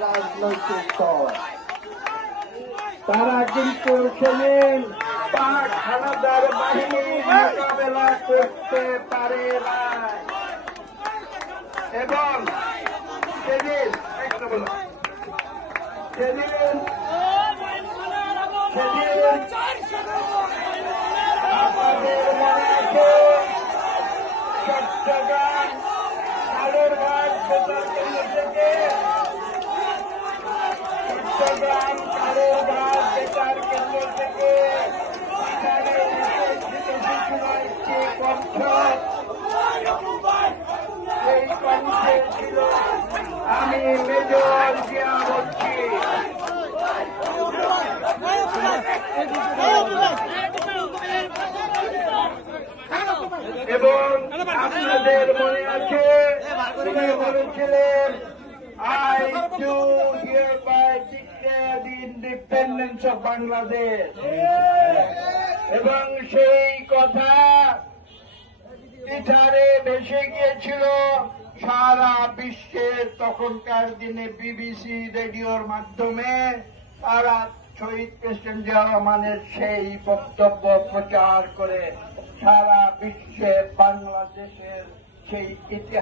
রাজনৈতিক দল তারা কিন্তু সেদিন পাক হানাদার মোকাবেলা করতে পারে না এবং সেদিন সেদিন সেদিন আমাদের মনে আছে চট্টগ্রাম কালুরঘাট বেতার কেন্দ্র থেকে আপনাদের মনে আছে? বলেছিলেন I to here declare the independence of Bangladesh. এবং সেই কথা টুইটারে ভেসে গিয়েছিল সারা বিশ্বের তখনকার দিনে বিবিসি রেডিওর মাধ্যমে। তারা শহীদ প্রেসিডেন্ট জিয়া রহমানের সেই বক্তব্য প্রচার করে। সারা বিশ্বে বাংলাদেশের সেই ইতিহাস